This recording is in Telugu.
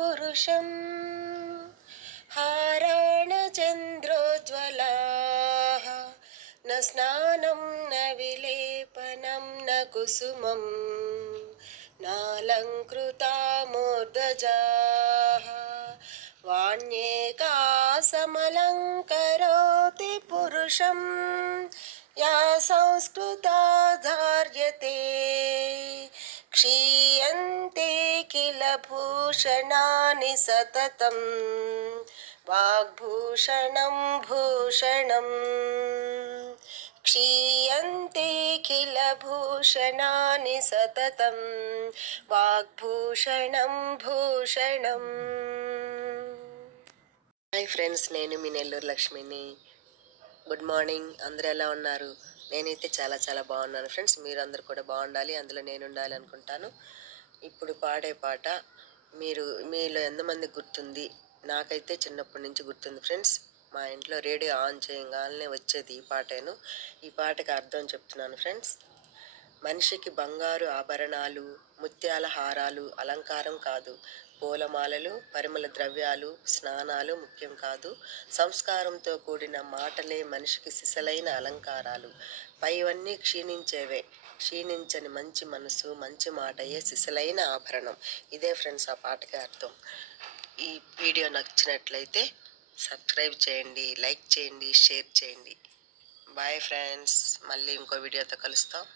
पुरुषम् हाराणचन्द्रोज्ज्वलाः न स्नानं, न विलेपनं, न कुसुमं। नालङ्कृता मूर्धजाः वाण्येका समलङ्करोति या संस्कृता धार्यते। क्षीयन्ते किल भूषणानि सततं वाग्भूषणं भूषणम् क्षीयन्ते किल भूषणानि सततं వాగ్భూషణం భూషణం హాయ్ ఫ్రెండ్స్ నేను మీ నెల్లూరు లక్ష్మిని గుడ్ మార్నింగ్. అందరూ ఎలా ఉన్నారు? నేనైతే చాలా చాలా బాగున్నాను. ఫ్రెండ్స్ మీరు అందరు కూడా బాగుండాలి అందులో నేను ఉండాలి అనుకుంటాను. ఇప్పుడు పాడే పాట మీరు మీలో ఎంతమంది గుర్తుంది? నాకైతే చిన్నప్పటి నుంచి గుర్తుంది ఫ్రెండ్స్. మా ఇంట్లో రేడియో ఆన్ చేయగానే వచ్చేది ఈ పాటేను. ఈ పాటకి అర్థం చెప్తున్నాను ఫ్రెండ్స్. మనిషికి బంగారు ఆభరణాలు ముత్యాల హారాలు అలంకారం కాదు. పూలమాలలు పరిమళ ద్రవ్యాలు స్నానాలు ముఖ్యం కాదు. సంస్కారంతో కూడిన మాటలే మనిషికి సిసలైన అలంకారాలు. పైవన్నీ క్షీణించేవే. క్షీణించని మంచి మనసు మంచి మాటయే సిసలైన ఆభరణం. ఇదే ఫ్రెండ్స్ ఆ పాటకి అర్థం. ఈ వీడియో నచ్చినట్లయితే సబ్స్క్రైబ్ చేయండి లైక్ చేయండి షేర్ చేయండి. Bye friends. మళ్ళీ ఇంకో వీడియోతో కలుస్తాం.